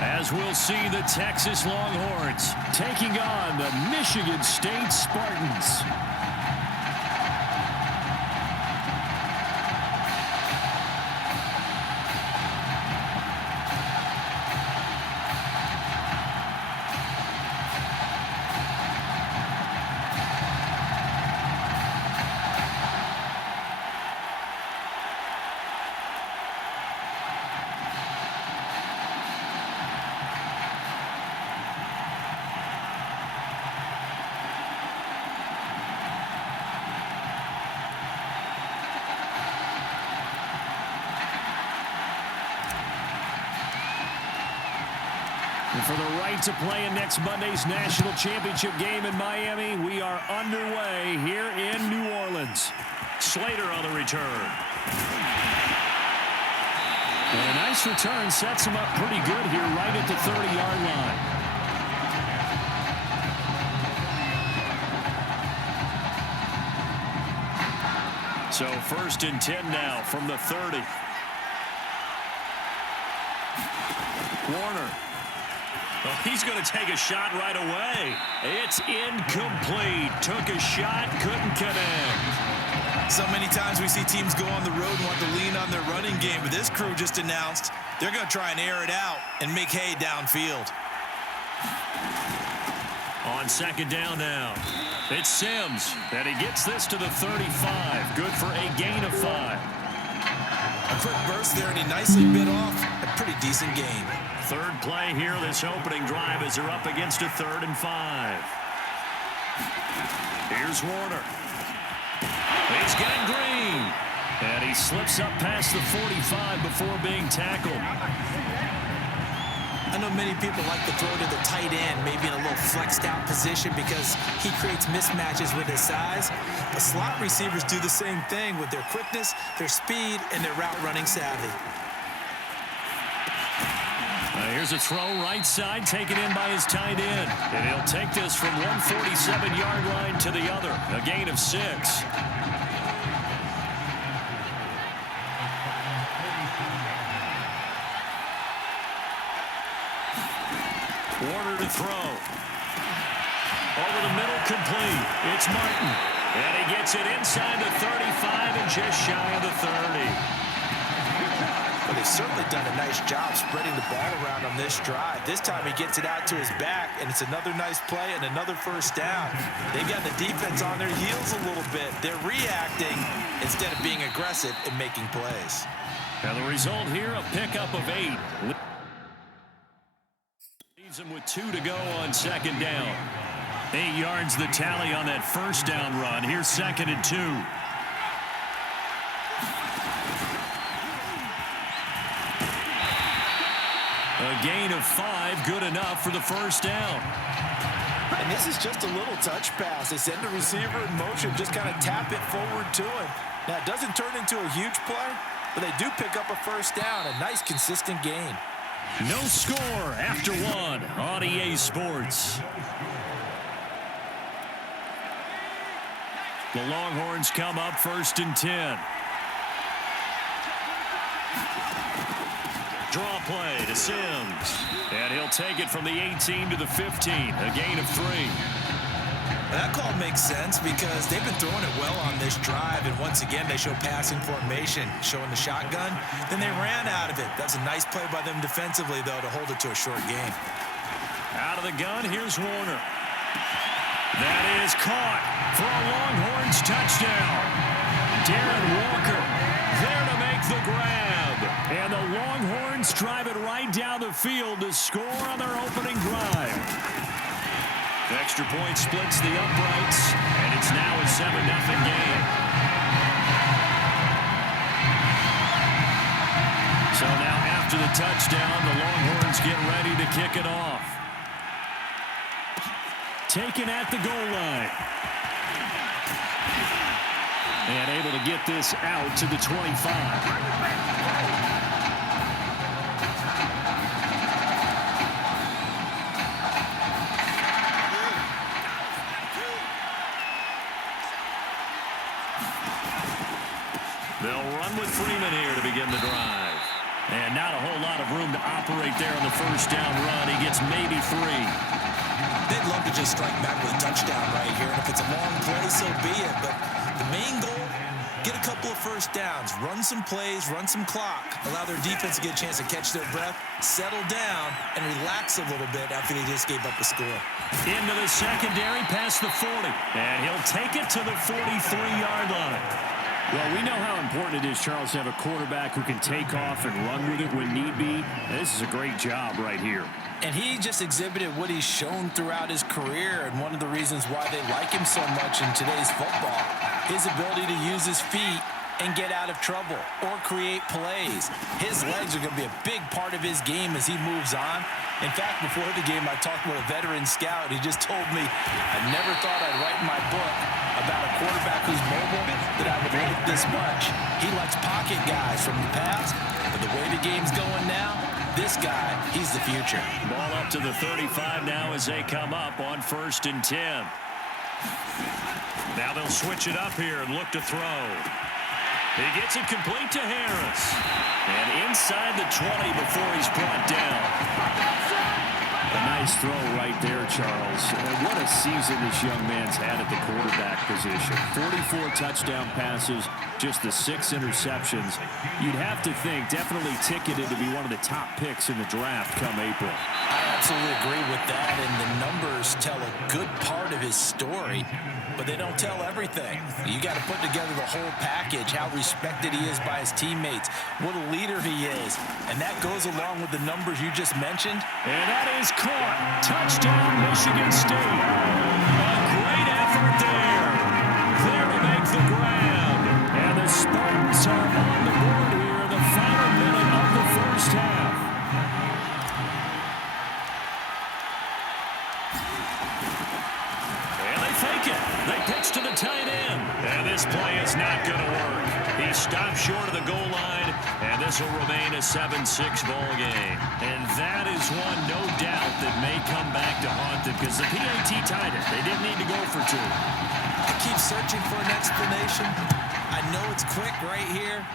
As we'll see the Texas Longhorns taking on the Michigan State Spartans. And for the right to play in next Monday's national championship game in Miami, we are underway here in New Orleans. Slater on the return. And a nice return sets him up pretty good here right at the 30-yard line. So 1st and 10 now from the 30. Warner. Well, he's going to take a shot right away. It's incomplete. Took a shot, couldn't connect. So many times we see teams go on the road and want to lean on their running game, but this crew just announced they're going to try and air it out and make hay downfield. On 2nd down now, it's Sims, and he gets this to the 35. Good for a gain of 5. A quick burst there, and he nicely bit off a pretty decent gain. 3rd play here this opening drive as they're up against a 3rd and 5. Here's Warner. He's getting green. And he slips up past the 45 before being tackled. I know many people like to throw to the tight end, maybe in a little flexed out position because he creates mismatches with his size. But slot receivers do the same thing with their quickness, their speed, and their route running savvy. Here's a throw right side taken in by his tight end. And he'll take this from 147-yard line to the other. A gain of 6. Warner to throw. Over the middle, complete. It's Martin. And he gets it inside the 35 and just shy of the 30. But they've certainly done a nice job spreading the ball around on this drive. This time he gets it out to his back, and it's another nice play and another 1st down. They've got the defense on their heels a little bit. They're reacting instead of being aggressive and making plays. Now the result here, a pickup of 8. Leaves him with 2 to go on 2nd down. 8 yards the tally on that 1st down run. Here's 2nd and 2. A gain of 5, good enough for the 1st down. And this is just a little touch pass. They send the receiver in motion, just kind of tap it forward to him. Now, it doesn't turn into a huge play, but they do pick up a 1st down, a nice, consistent gain. No score after 1 on EA Sports. The Longhorns come up 1st and 10. Draw play to Sims. And he'll take it from the 18 to the 15. A gain of 3. That call makes sense because they've been throwing it well on this drive. And once again, they show passing formation, showing the shotgun. Then they ran out of it. That's a nice play by them defensively, though, to hold it to a short gain. Out of the gun, here's Warner. That is caught for a Longhorns touchdown. Darren Walker there to make the grab. And the Longhorns drive it right down the field to score on their opening drive. The extra point splits the uprights, and it's now a 7-0 game. So now after the touchdown, the Longhorns get ready to kick it off. Taken at the goal line. And able to get this out to the 25. They'll run with Freeman here to begin the drive. And And not a whole lot of room to operate there on the first down run. He gets maybe 3. They'd love to just strike back with a touchdown right here. And if it's a long play, so be it. But the main goal, get a couple of first downs, run some plays, run some clock, allow their defense to get a chance to catch their breath, settle down, and relax a little bit after they just gave up a score. Into the secondary, past the 40. And he'll take it to the 43-yard line. Well, we know how important it is, Charles, to have a quarterback who can take off and run with it when need be. And this is a great job right here. And he just exhibited what he's shown throughout his career, and one of the reasons why they like him so much in today's football, his ability to use his feet and get out of trouble or create plays. His legs are going to be a big part of his game as he moves on. In fact, before the game, I talked with a veteran scout. He just told me, I never thought I'd write in my book about a quarterback who's mobile that I would like this much. He likes pocket guys from the past, but the way the game's going now, this guy, he's the future. Ball up to the 35 now as they come up on 1st and 10. Now they'll switch it up here and look to throw. He gets it complete to Harris. And inside the 20 before he's brought down. A nice throw right there, Charles. And what a season this young man's had at the quarterback position. 44 touchdown passes, just the 6 interceptions. You'd have to think definitely ticketed to be one of the top picks in the draft come April. I absolutely agree with that, and the numbers tell a good part of his story, but they don't tell everything. You got to put together the whole package, how respected he is by his teammates, what a leader he is, and that goes along with the numbers you just mentioned. And that is caught. Touchdown, Michigan State. A great effort there. There to make the grab. And the Spartans are on the board here in the final minute of the first half. And they fake it. They pitch to the tight end. And this play is not going to work. He stopped short of the goal line, and this will remain a 7-6 ball game. And that is one, no doubt, that may come back to haunt them because the PAT tied it. They didn't need to go for 2. I keep searching for an explanation. I know it's quick right here.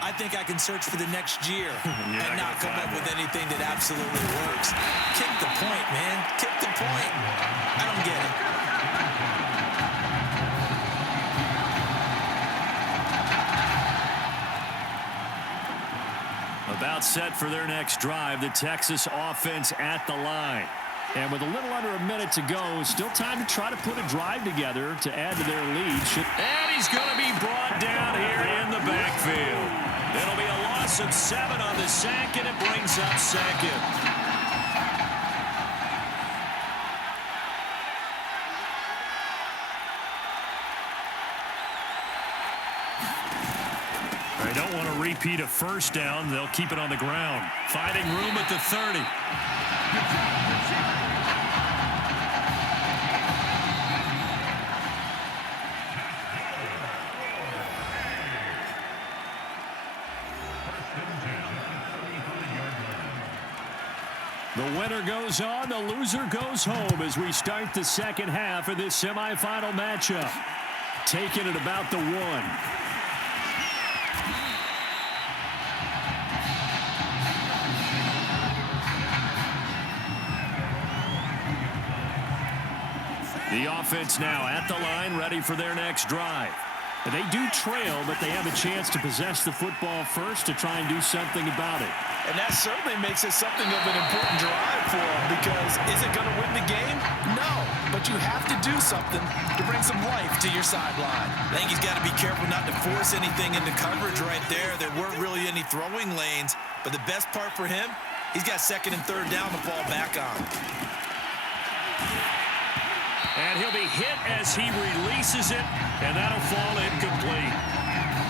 I think I can search for the next year and not come up with anything that absolutely works. Kick the point, man. Kick the point. I don't get it. About set for their next drive, the Texas offense at the line. And with a little under a minute to go, still time to try to put a drive together to add to their lead. And he's going to be brought down here in the backfield. It'll be a loss of 7 on the sack, and it brings up 2nd. They don't want to repeat a first down. They'll keep it on the ground. Finding room at the 30. The winner goes on, the loser goes home as we start the second half of this semifinal matchup. Taking it about the 1. The offense now at the line, ready for their next drive. And they do trail, but they have a chance to possess the football first to try and do something about it. And that certainly makes it something of an important drive for them, because is it going to win the game? No, but you have to do something to bring some life to your sideline. I think he's got to be careful not to force anything into coverage right there. There weren't really any throwing lanes, but the best part for him, he's got 2nd and 3rd down to fall back on. And he'll be hit as he releases it, and that'll fall incomplete.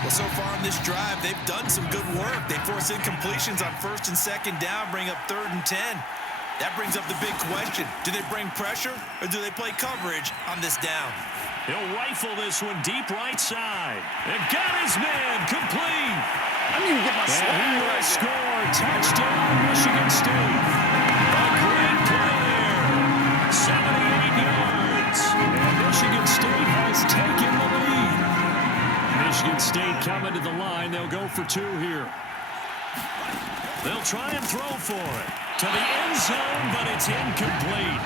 Well, so far on this drive, they've done some good work. They force incompletions on 1st and 2nd down, bring up 3rd and 10. That brings up the big question. Do they bring pressure, or do they play coverage on this down? He'll rifle this one deep right side. And got his man complete. I need to get my and he will score. Touchdown, Michigan State. A great play there. 78 yards. And Michigan State has taken the lead. Michigan State coming to the line. They'll go for 2 here. try and throw for it. To the end zone, but it's incomplete.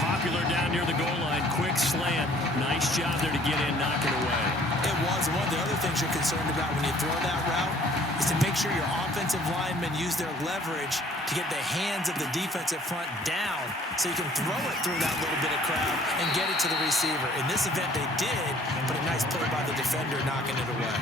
Popular down near the goal line. Quick slant. Nice job there to get in, knock it away. It was. One of the other things you're concerned about when you throw that route is to make sure your offensive linemen use their leverage to get the hands of the defensive front down so you can throw it through that little bit of crowd and get it to the receiver. In this event, they did, but a nice play by the defender knocking it away.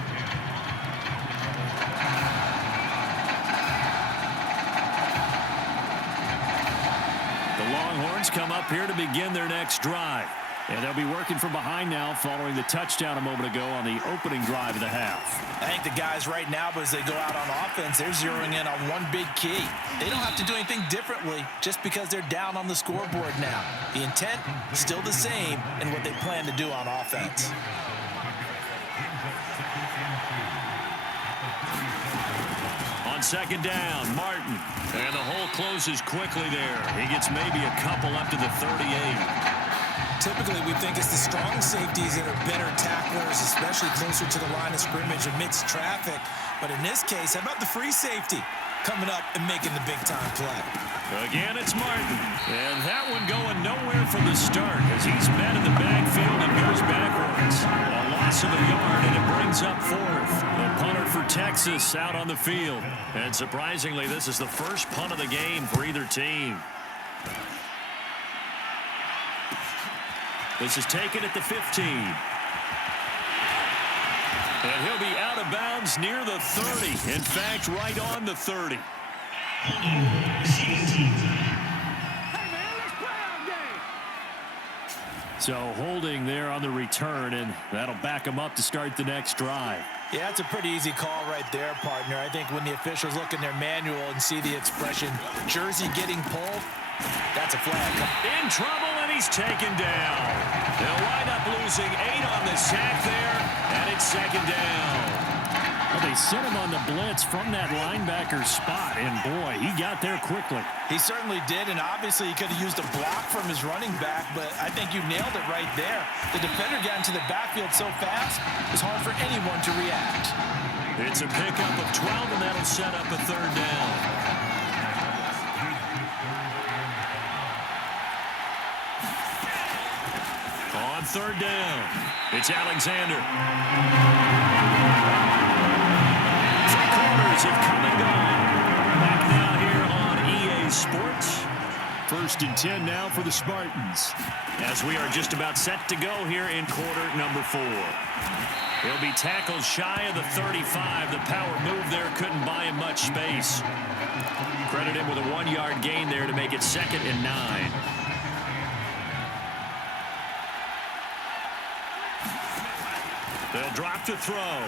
The Longhorns come up here to begin their next drive. And they'll be working from behind now following the touchdown a moment ago on the opening drive of the half. I think the guys right now, as they go out on offense, they're zeroing in on one big key. They don't have to do anything differently just because they're down on the scoreboard now. The intent still the same in what they plan to do on offense. On second down, Martin. And the hole closes quickly there. He gets maybe a couple up to the 38. Typically, we think it's the strong safeties that are better tacklers, especially closer to the line of scrimmage amidst traffic. But in this case, how about the free safety coming up and making the big-time play? Again, it's Martin. And that one going nowhere from the start as he's met in the backfield and goes backwards. A loss of a yard, and it brings up fourth. The punter for Texas out on the field. And surprisingly, this is the first punt of the game for either team. This is taken at the 15. And he'll be out of bounds near the 30. In fact, right on the 30. So holding there on the return, and that'll back him up to start the next drive. Yeah, it's a pretty easy call right there, partner. I think when the officials look in their manual and see the expression, jersey getting pulled, that's a flag. In trouble, and he's taken down. They'll wind up losing 8 on the sack there, and it's second down. Well, they sent him on the blitz from that linebacker spot, and boy, he got there quickly. He certainly did, and obviously he could have used a block from his running back, but I think you nailed it right there. The defender got into the backfield so fast, it was hard for anyone to react. It's a pickup of 12, and that'll set up a third down. On third down, it's Alexander. Three quarters have come and gone. Back now here on EA Sports. First and 10 now for the Spartans, as we are just about set to go here in quarter number 4. He'll be tackled shy of the 35. The power move there couldn't buy him much space. Credit him with a 1-yard gain there to make it 2nd and 9. They'll drop to throw.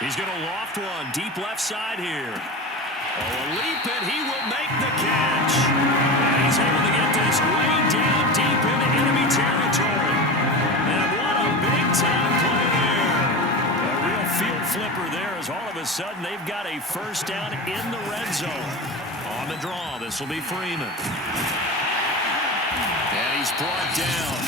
He's going to loft one deep left side here. Oh, a leap, and he will make the catch. And he's able to get this way down deep into enemy territory. And what a big-time play there. A real field flipper there as all of a sudden they've got a first down in the red zone. On the draw, this will be Freeman. And he's brought down.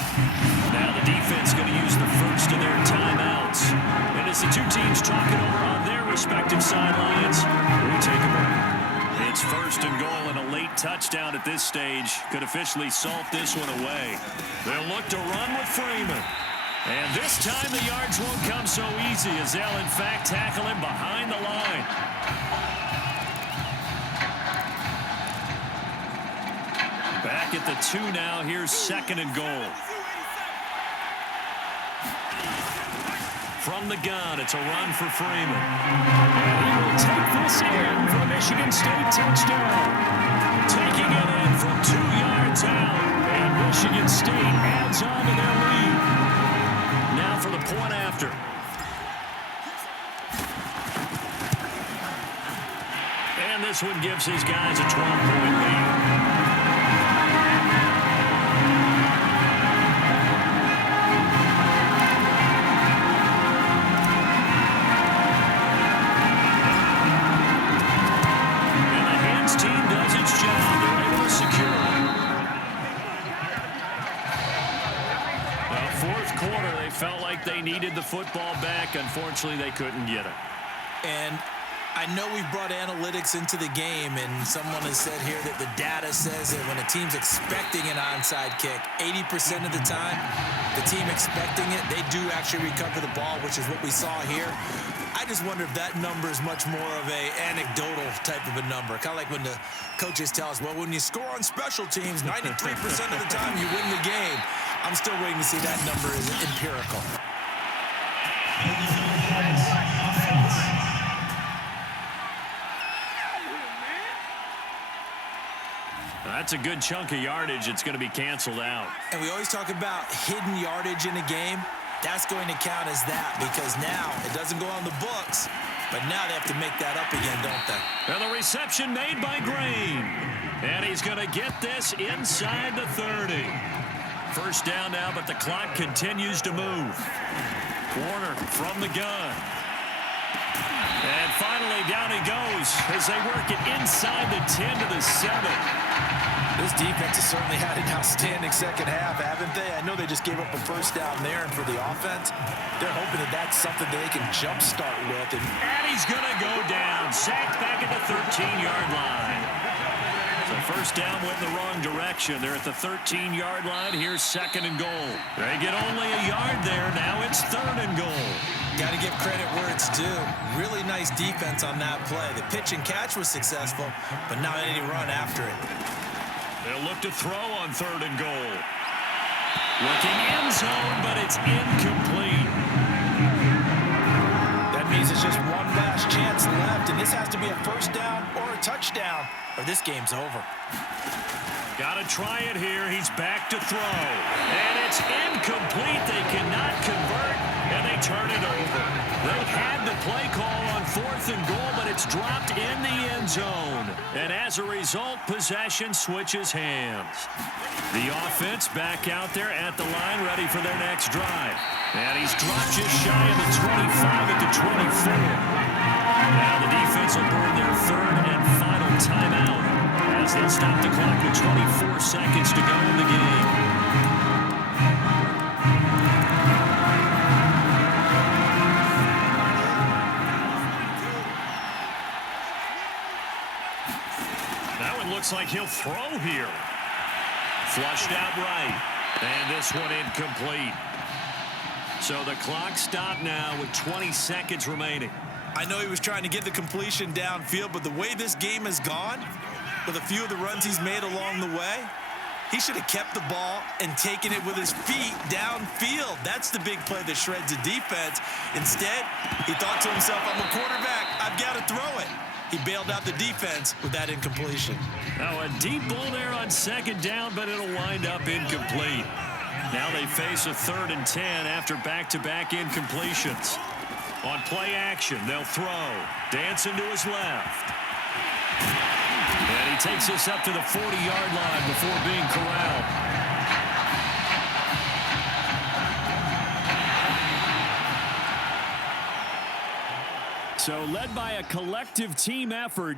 Now the defense going to use the first of their timeouts. And as the two teams talking over on their respective sidelines, we take a break. It's first and goal, and a late touchdown at this stage could officially salt this one away. They'll look to run with Freeman. And this time the yards won't come so easy as they'll in fact tackle him behind the line. Back at the 2 now. Here's 2nd and goal. From the gun, it's a run for Freeman. And he will take this in for the Michigan State touchdown. Taking it in from 2 yards out. And Michigan State adds on to their lead. Now for the point after. And this one gives his guys a 12-point lead. Felt like they needed the football back. Unfortunately, they couldn't get it. And I know we brought analytics into the game, and someone has said here that the data says that when a team's expecting an onside kick, 80% of the time, the team expecting it, they do actually recover the ball, which is what we saw here. I just wonder if that number is much more of a anecdotal type of a number. Kind of like when the coaches tell us, well, when you score on special teams, 93% of the time you win the game. I'm still waiting to see that number is empirical. That's a good chunk of yardage. It's going to be canceled out. And we always talk about hidden yardage in a game. That's going to count as that because now it doesn't go on the books, but now they have to make that up again, don't they? And the reception made by Green. And he's going to get this inside the 30. First down now, but the clock continues to move. Warner from the gun. And finally, down he goes as they work it inside the 10 to the 7. This defense has certainly had an outstanding second half, haven't they? I know they just gave up a first down there, and for the offense, they're hoping that that's something they can jumpstart with. And he's going to go down, sacked back at the 13-yard line. So first down went in the wrong direction. They're at the 13-yard line. Here's second and goal. They get only a yard there. Now it's third and goal. Got to give credit where it's due. Really nice defense on that play. The pitch and catch was successful, but not any run after it. They'll look to throw on third and goal. Looking end zone, but it's incomplete. That means it's just one last chance left, and this has to be a first down or a touchdown, or this game's over. Got to try it here. He's back to throw. And it's incomplete. They cannot convert, and they turn it over. They had the play call on fourth and goal, but it's dropped in the end zone. And as a result, possession switches hands. The offense back out there at the line, ready for their next drive. And he's dropped just shy of the 25 at the 24. Now the defense will burn their third and final timeout as they'll stop the clock with 24 seconds to go in the game. Looks like he'll throw here. Flushed out right. And this one incomplete. So the clock stopped now with 20 seconds remaining. I know he was trying to get the completion downfield, but the way this game has gone, with a few of the runs he's made along the way, he should have kept the ball and taken it with his feet downfield. That's the big play that shreds the defense. Instead, he thought to himself, I'm a quarterback. I've got to throw it. He bailed out the defense with that incompletion. Now a deep ball there on second down, but it'll wind up incomplete. Now they face a 3rd and 10 after back-to-back incompletions. On play action, they'll throw. Dancing to his left. And he takes this up to the 40-yard line before being corralled. So led by a collective team effort,